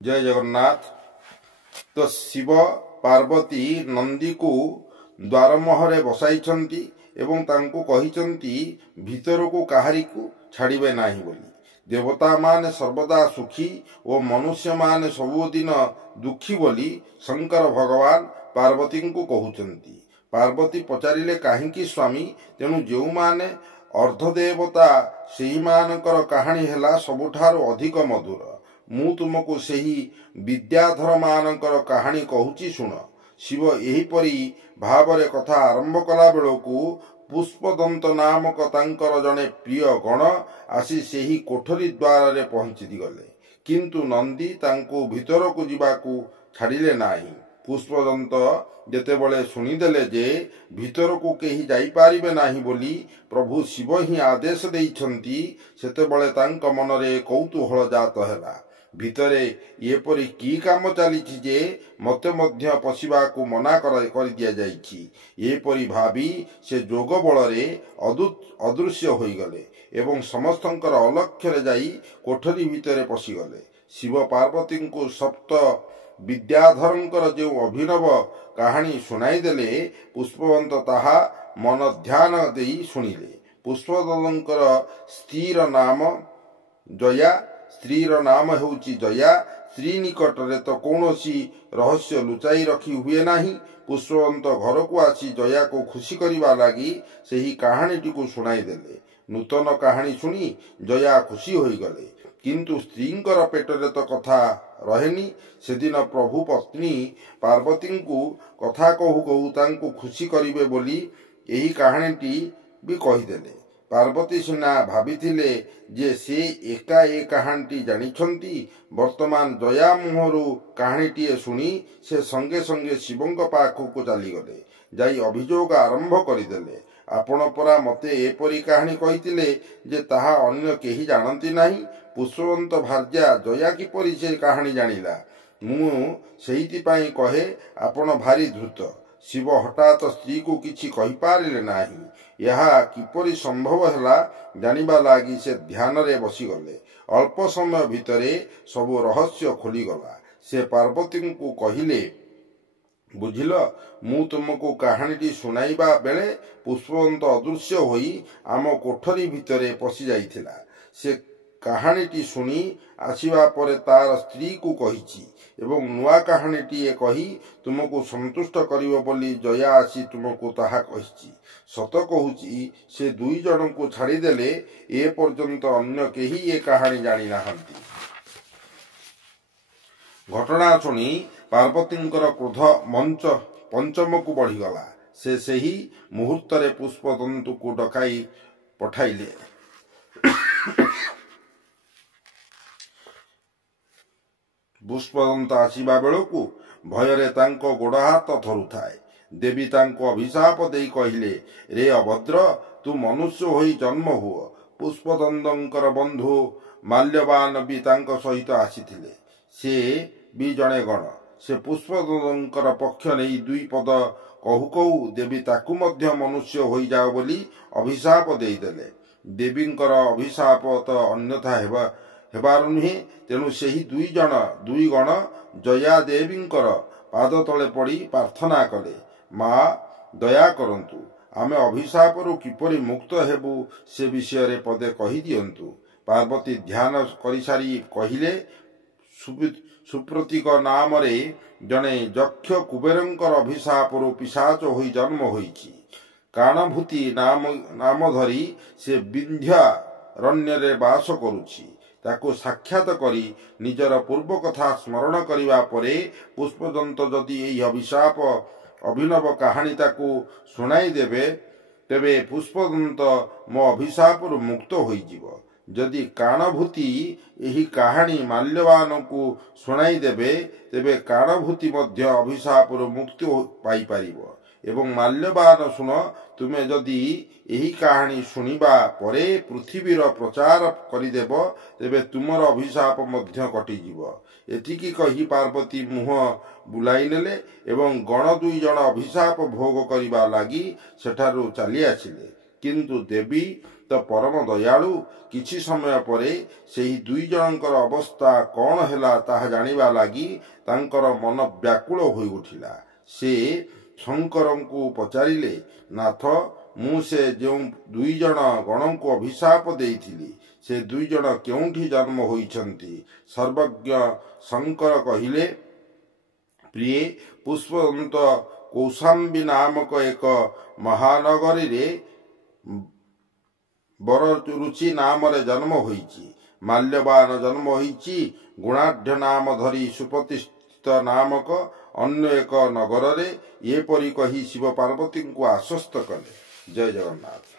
जय जगन्नाथ। तो शिव पार्वती नंदी को द्वार मुहरे बसाई एवं तांको कहिचंती भीतर को काहारी को छाड़िबे नाही बोली। देवता माने सर्वदा सुखी और मनुष्य माने सबुदिन दुखी बोली शंकर भगवान पार्वती को कहउचंती। पार्वती पचारिले काहींकी स्वामी, तेणु जो माने अर्धदेवता सेही मानकर कहानी हेला सबुठारु अधिक मधुर। मु तुमको सेही विद्याधर मानकर कहानी कहूची शुण। शिव एहीपरि भावरे कथा आरंभ कला बेलକୁ पुष्पदंत नामक तांकर जने प्रिय गण आसी सेही कोठरी द्वार रे पहुंची गले, किंतु नंदी तांको भीतर को जीवाकू छाड़िले नाही। पुष्पदंत जेतेबेले शुणिदेले जे भीतर को केही जाई पारिबे नाही बोली प्रभु शिव ही आदेश देइछंती, सेतेबेले तांक मनरे कौतूहल जात हेला। भितरे एपरि की काम चली जे मते मध्य पशिबा को मना कर दिया जाइछि। एपरि भावी से जोग बलरे अदृश्य होई गले एवं समस्तंकर अलक्ष्य जाई कोठरी भितरे पशिगले। शिव पार्वती को सप्त विद्याधरंकर जो अभिनव कहानी सुनाई देले, पुष्पवंत ताहा मन ध्यान देई सुनिले। पुष्पवंतर स्त्रीर नाम जया। स्त्रीर नाम हेउची जया। स्त्री निकटरे तो कौनसी रहस्य लुचाई रखी हुए नाही। पुष्पवंत घर को आसी जया को खुशी करवा लगी सेही कहानीटी को सुनाई देले। नूतन कहानी सुनी जया खुशी होई गले, किंतु स्त्रींकर पेटरे तो कथा रहेनी। सेदिन प्रभु पत्नी पार्वती को कथा कहू कहू तांको खुशी करिवे बोली एही कहानीटी भी कहीदेले। पार्वती सिना भाविथिले जे से एका ए कहानीटी जानिछंती। वर्तमान जया मुहरु कहानीटीए शुणी से संगे संगे शिवंक पाखक चलीगले, जाई अभियोग आरंभ करदेले। आपण परा मते एपरी कहानी कहिथिले जे ताहा अन्य केही जानती नाही। पुष्पवंत भार्या जया किपरि से कहानी जानिला? मु सेहिति पई कहे आपण भारी धृत। शिव हठात स्त्री को किछि कहि पारिले नाही। यहा किपरि संभव हैला जानिबा लागी से ध्यान रे बसीगले। अल्प समय भितरे सबु रहस्य खोलीगला। से पार्वती को कहिले, बुझिल, मु तुमको कहानीटी सुनाइबा बेले पुष्पवंत अदृश्य होई आम कोठरी भितरे पशि जाइथिला। से कहानीटी शुणी आसीबा परे तार स्त्री को कहिछि एवं नुआ कहानीटीए कही तुमको संतुष्ट करिवो बोली जया आसी तुमको ताहा कहिछि। सत कहूची से दुई जन को छाड़ी देले ए पर्यंत अन्य केही ए कहानी जानी नाहंती। घटना शुणी पार्वतींकर क्रोध मंच पंचम को बढ़ीगला। से सही मुहूर्त रे पुष्पदंतु को डकाई पठाइले। पुष्पदंत आसीबा बेलକୁ भୟରେ तांको गोड़ हाथ धरुथाए। देवी तांको अभिशाप देई कहिले, रे अभद्र, तू मनुष्य होई जन्म हुओ। पुष्पदंतंकर बंधु माल्यवान भी तांको सहित आसीथिले। से भी जणे गण। से पुष्पदंतंकर पक्ष नेई दुई पद कहू कहू देवी ताकू मध्य मनुष्य होई जाओ बोली अभिशाप देई देले। देवींकर अभिशाप तो अन्यथा हेबार नुहे। तेणु सेही दुई गण जया देवींकर पाद तले पड़ी प्रार्थना कले, माँ दया करंतु, आमे अभिशाप रु किपरि मुक्त हेबु से विषय रे पदे कहि दियंतु। पार्वती ध्यान करिसारी कहिले, सुप्रतीक नाम रे जने यक्ष कुबेरंकर अभिशाप रु पिशाच होई जन्म होईछि। काणभूति नाम धरी से विंध्यारण्य रे वास करुछि। ताको साक्षात करी निजर पूर्व कथा स्मरण करिवा परे पुष्पदंत जदि एही अभिशाप अभिनव कहानी ताको सुनाई देबे, तेबे पुष्पदंत मो अभिशाप रु मुक्त होई जीव। जदि काणभूति एही कहानी माल्यवान को सुनाई देबे, तेबे काणभूति मध्य अभिशाप रु मुक्ति पाई पारिबो। एवं माल्यवान सुन, तुमे जदि एही कहानी सुनिबा परे पृथ्वीर प्रचार करिदेब, तेबे तुमर अभिशाप मध्य कटिजिव। एतिकी कही पार्वती मुह बुलाई नेले एवं गण दुई जन अभिशाप भोग करिबा लागी सेठारु चली आसिले। କିନ୍ତୁ ଦେବୀ ତ ପରମ ଦୟାଳୁ। କିଛି ସମୟ ପରେ ସେହି ଦୁଇ ଜଣଙ୍କର ଅବସ୍ଥା କ'ଣ ହେଲା ତାହା ଜାଣିବା ଲାଗି ତାଙ୍କର ମନ ବ୍ୟାକୁଳ ହୋଇ ଉଠିଲା। ସେ ଶଙ୍କରଙ୍କୁ ପଚାରିଲେ, ନାଥ, ମୁଁ ସେ ଯେଉଁ ଦୁଇ ଜଣ ଗଣଙ୍କୁ ଅଭିଶାପ ଦେଇଥିଲି ସେ ଦୁଇ ଜଣ କେଉଁଠି ଜନ୍ମ ହୋଇଛନ୍ତି? ସର୍ବଜ୍ଞ ଶଙ୍କର କହିଲେ, ପ୍ରିୟେ, ପୁଷ୍ପଦନ୍ତ କୌଶାମ୍ବୀ ନାମକ ଏକ ମହାନଗରୀରେ ବରରୁଚି ନାମରେ ଜନ୍ମ ହୋଇଛି। ମାଲ୍ୟବାନ ଜନ୍ମ ହୋଇଛି ଗୁଣାଢ୍ୟ ନାମ ଧରି ସୁପ୍ରତିଷ୍ଠିତ ନାମକ ଅନ୍ୟ ଏକ ନଗରରେ। ଏପରି କହି ଶିବ ପାର୍ବତୀଙ୍କୁ ଆଶ୍ୱସ୍ତ କଲେ। ଜୟ ଜଗନ୍ନାଥ।